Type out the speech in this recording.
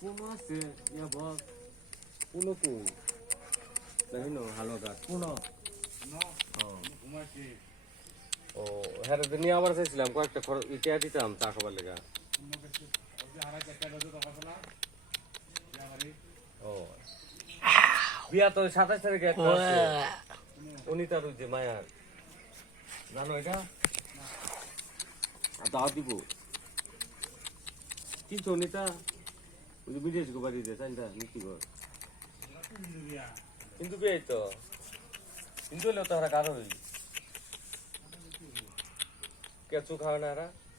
কোনো আছে ইয়া বল কোনো তো দেখি না ভালো গাছ কোনো ও হ্যাঁ নিয়ে আবার চাইছিলাম কয়েকটা খরচ ইটা দিতাম চা খাবার লেগা ও বিয়া তো সাতাশ তারিখে একটা আছে অনিতার ওই যে মায়ার জানো এটা দাও দিব ওই যে বিদেশ গো বাড়ি তাই না নীতি ঘর কিন্তু বিয়ে তো কিন্তু হলেও তো হারা কারও হই কেঁচু খাওয়া না